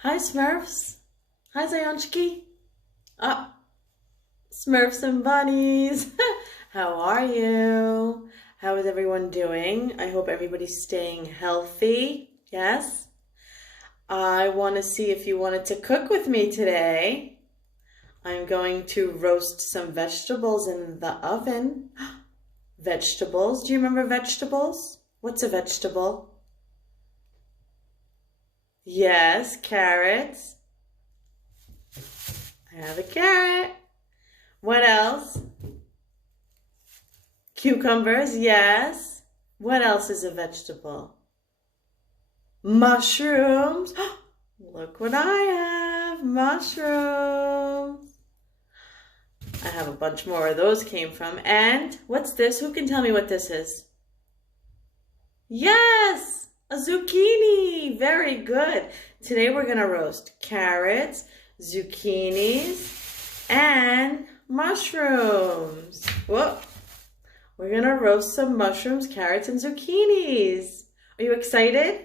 Hi, Smurfs. Hi, Zayonchki. Ah, Smurfs and bunnies. How are you? How is everyone doing? I hope everybody's staying healthy. Yes? I want to see if you wanted to cook with me today. I'm going to roast some vegetables in the oven. Vegetables. Do you remember vegetables? What's a vegetable? Yes, carrots. I have a carrot. What else? Cucumbers, yes. What else is a vegetable? Mushrooms. Look what I have, mushrooms. I have a bunch more where those came from. And what's this? Who can tell me what this is? Yes, a zucchini. Very good. Today we're going to roast carrots, zucchinis, and mushrooms. Whoop. We're going to roast some mushrooms, carrots, and zucchinis. Are you excited?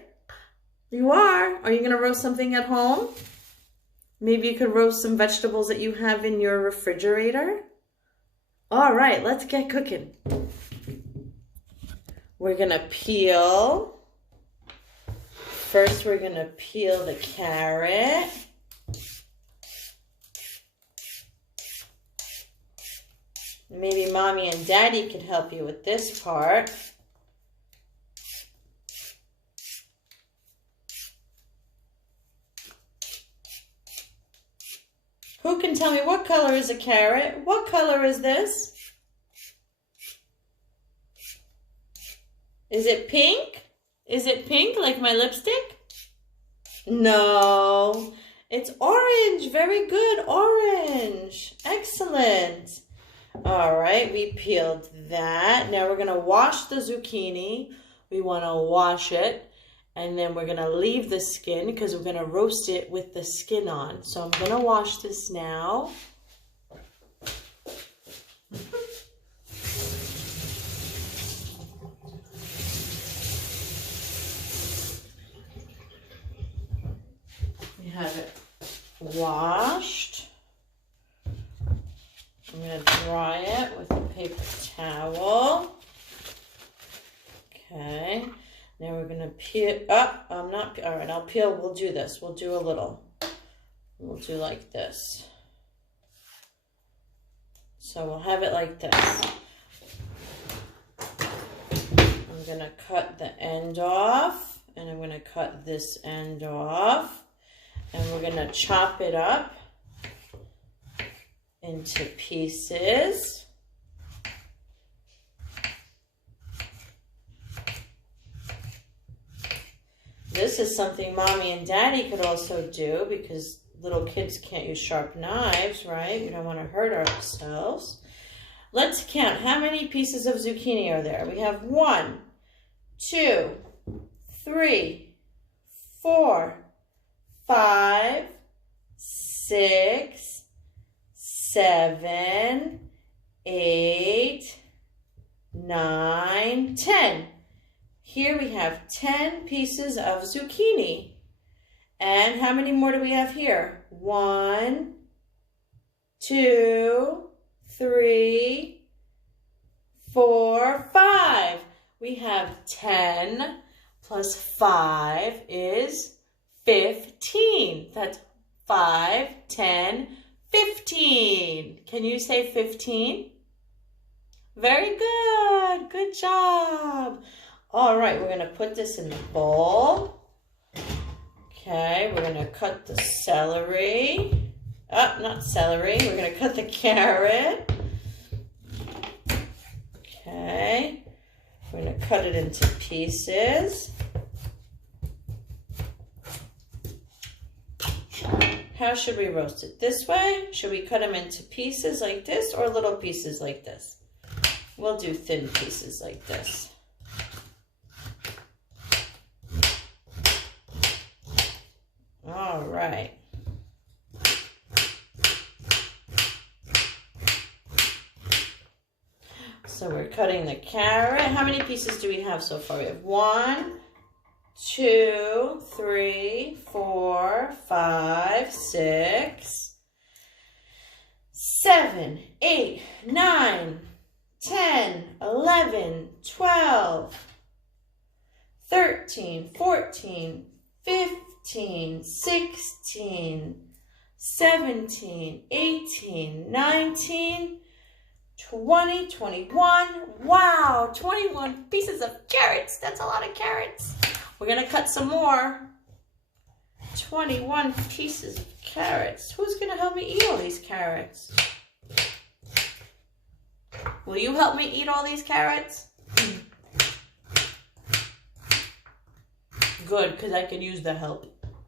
You are. Are you going to roast something at home? Maybe you could roast some vegetables that you have in your refrigerator. All right, let's get cooking. We're going to peel. First, we're going to peel the carrot. Maybe Mommy and Daddy could help you with this part. Who can tell me what color is a carrot? What color is this? Is it pink? Is it pink like my lipstick? No, it's orange. Very good, orange. Excellent. All right, we peeled that. Now we're going to wash the zucchini. We want to wash it. And then we're going to leave the skin because we're going to roast it with the skin on. So I'm going to wash this now. We have it washed. I'm going to dry it with a paper towel. Okay. Now we're going to peel. All right, I'll peel. We'll do this. We'll do a little. We'll do like this. So we'll have it like this. I'm going to cut the end off. And I'm going to cut this end off. And we're going to chop it up into pieces. This is something Mommy and Daddy could also do because little kids can't use sharp knives, right? We don't want to hurt ourselves. Let's count. How many pieces of zucchini are there? We have 1, 2, 3, 4, 5, 6, 7, 8, 9, 10. Here we have 10 pieces of zucchini. And how many more do we have here? 1, 2, 3, 4, 5. We have 10 plus 5 is 15. That's 5, 10, 15. Can you say 15? Very good. Good job. All right, we're going to put this in the bowl. Okay, we're going to cut the celery. Not celery. We're going to cut the carrot. Okay, we're going to cut it into pieces. How should we roast it? This way? Should we cut them into pieces like this or little pieces like this? We'll do thin pieces like this. All right. So we're cutting the carrot. How many pieces do we have so far? We have 1, 2, 3, 4, 5, 6, 7, 8, 9, 10, 11, 12, 13, 14, 15, 16, 17, 18, 19, 20, 21. Wow, 21 pieces of carrots. That's a lot of carrots. We're going to cut some more. 21 pieces of carrots. Who's going to help me eat all these carrots? Will you help me eat all these carrots? Good, because I can use the help.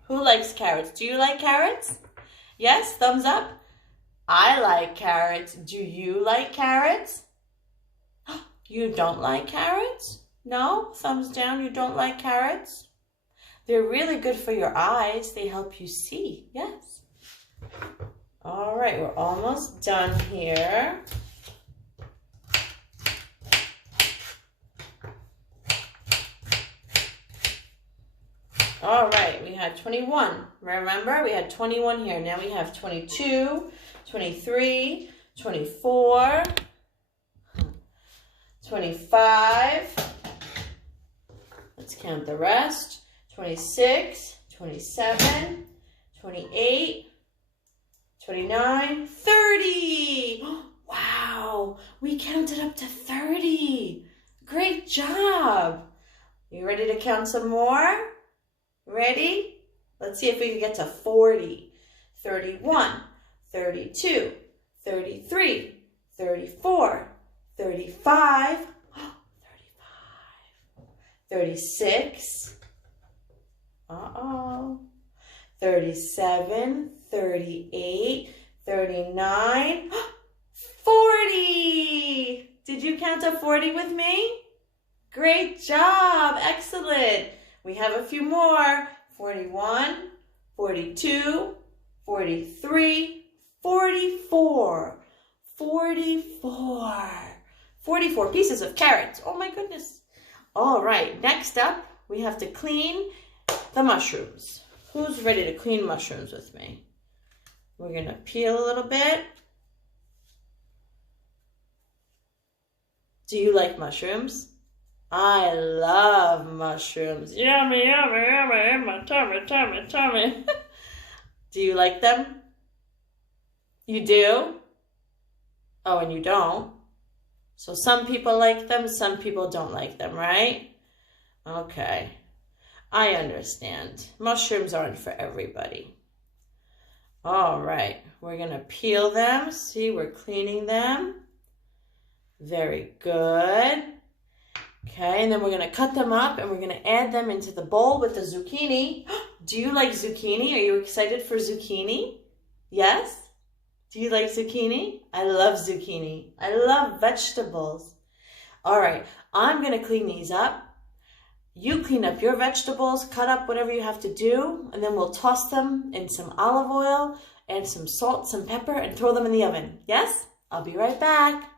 Who likes carrots? Do you like carrots? Yes, thumbs up. I like carrots. Do you like carrots? You don't like carrots? No? Thumbs down, you don't like carrots? They're really good for your eyes. They help you see. Yes. All right, we're almost done here. All right, we had 21. Remember, we had 21 here. Now we have 22, 23, 24, 25. Let's count the rest. 26, 27, 28, 29, 30. Wow, we counted up to 30. Great job. You ready to count some more? Ready? Let's see if we can get to 40, 31, 32, 33, 34, 35, 35, 36, 37, 38, 39, 40. Did you count to 40 with me? Great job. Excellent. We have a few more. 41, 42, 43, 44, 44. 44 pieces of carrots. Oh my goodness. All right, next up, we have to clean the mushrooms. Who's ready to clean mushrooms with me? We're gonna peel a little bit. Do you like mushrooms? I love mushrooms. Yummy, yummy, yummy, in my tummy, tummy, tummy. Do you like them? You do? Oh, and you don't? So some people like them, some people don't like them, right? Okay. I understand. Mushrooms aren't for everybody. All right. We're going to peel them. See, we're cleaning them. Very good. Okay, and then we're going to cut them up and we're going to add them into the bowl with the zucchini. Do you like zucchini? Are you excited for zucchini? Yes? Do you like zucchini? I love zucchini. I love vegetables. All right, I'm going to clean these up. You clean up your vegetables, cut up whatever you have to do, and then we'll toss them in some olive oil and some salt, some pepper, and throw them in the oven. Yes? I'll be right back.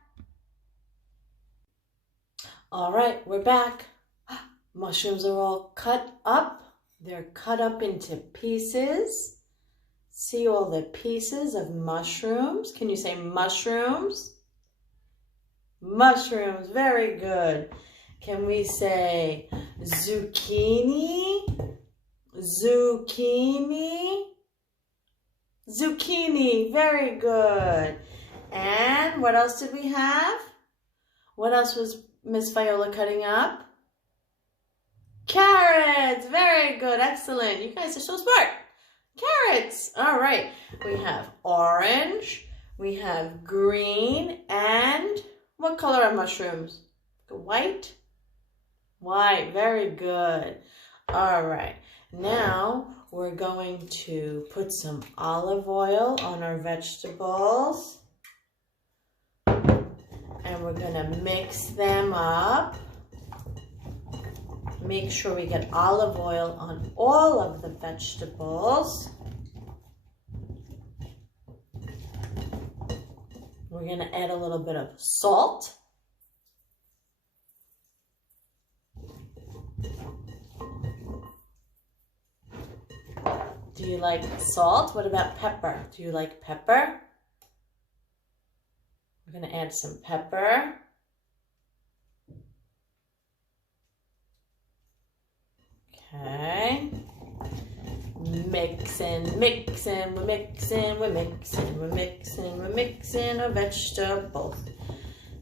All right, we're back. Mushrooms are all cut up. They're cut up into pieces. See all the pieces of mushrooms. Can you say mushrooms? Mushrooms, very good. Can we say zucchini? Zucchini? Zucchini, very good. And what else did we have? What else was Miss Viola cutting up? Carrots, very good, excellent. You guys are so smart. Carrots, all right. We have orange, we have green, and what color are mushrooms? White? White, very good. All right, now we're going to put some olive oil on our vegetables. And we're gonna mix them up. Make sure we get olive oil on all of the vegetables. We're gonna add a little bit of salt. Do you like salt? What about pepper? Do you like pepper? We're going to add some pepper. Okay. Mixing, mixing, we're mixing, we're mixing, we're mixing, we're mixing our vegetables.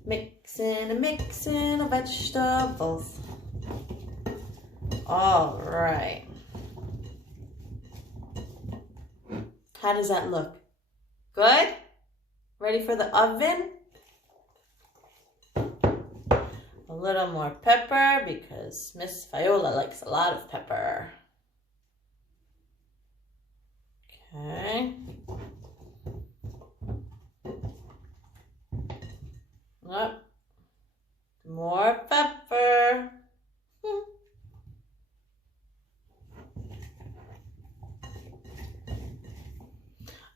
Mixing and mixing our vegetables. All right. How does that look? Good? Ready for the oven? A little more pepper because Miss Viola likes a lot of pepper. Okay. Up. More pepper.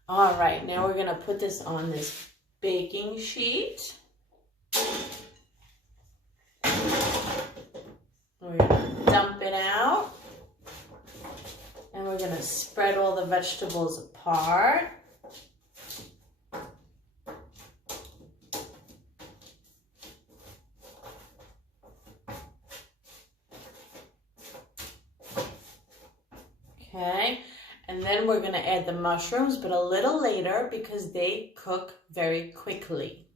All right, now we're going to put this on this baking sheet. We're going to dump it out. And we're going to spread all the vegetables apart. Okay, and then we're going to add the mushrooms, but a little later because they cook very quickly.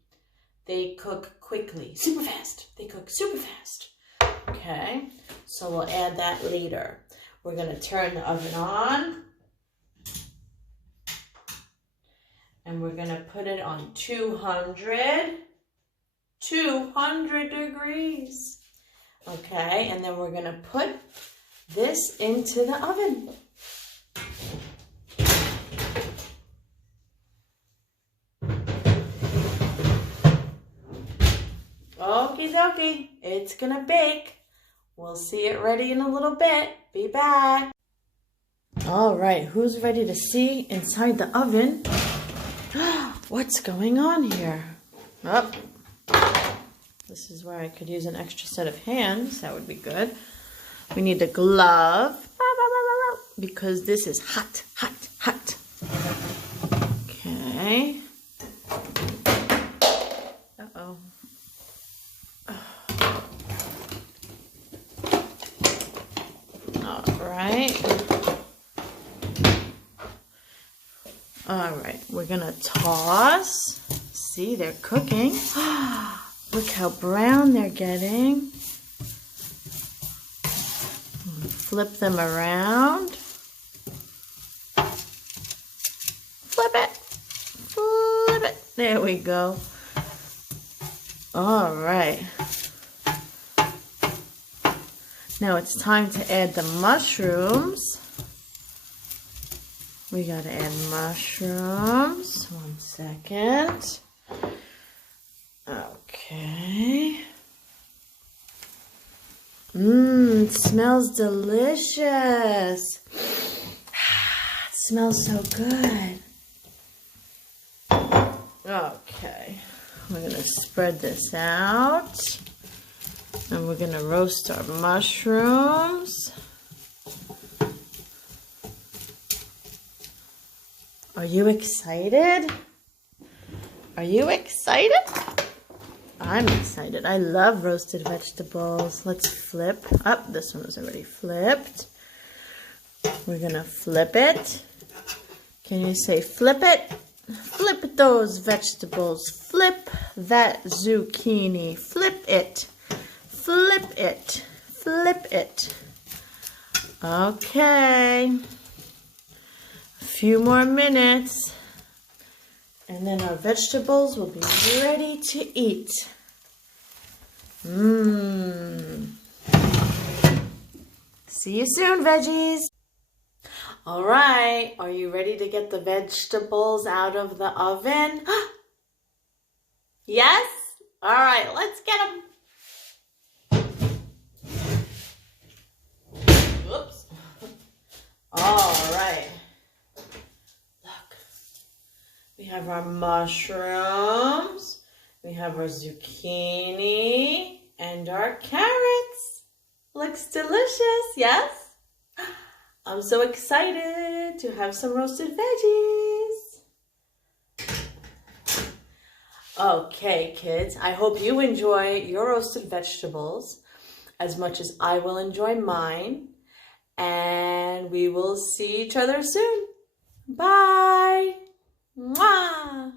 They cook quickly, super fast. They cook super fast. Okay, so we'll add that later. We're going to turn the oven on. And we're going to put it on 200 degrees. Okay, and then we're going to put this into the oven. Okie dokie, it's going to bake. We'll see it ready in a little bit. Be back. All right, who's ready to see inside the oven? What's going on here? Oh, this is where I could use an extra set of hands. That would be good. We need a glove because this is hot, hot, hot. Okay. Uh-oh. All right, we're gonna toss. See, they're cooking. Look how brown they're getting. Flip them around. Flip it. Flip it. There we go. All right. Now it's time to add the mushrooms. We gotta add mushrooms. 1 second. Okay. It smells delicious. It smells so good. Okay. We're gonna spread this out. And we're gonna roast our mushrooms. Are you excited? Are you excited? I'm excited. I love roasted vegetables. Let's flip. Oh, this one was already flipped. We're gonna flip it. Can you say flip it? Flip those vegetables. Flip that zucchini. Flip it. Flip it. Flip it. Okay. A few more minutes. And then our vegetables will be ready to eat. See you soon, veggies. All right, are you ready to get the vegetables out of the oven? Yes? All right, let's get them. Whoops. All right. Look, we have our mushrooms, we have our zucchini, and our carrots. Looks delicious, yes? I'm so excited to have some roasted veggies. Okay, kids, I hope you enjoy your roasted vegetables as much as I will enjoy mine. And we will see each other soon. Bye. Mwah.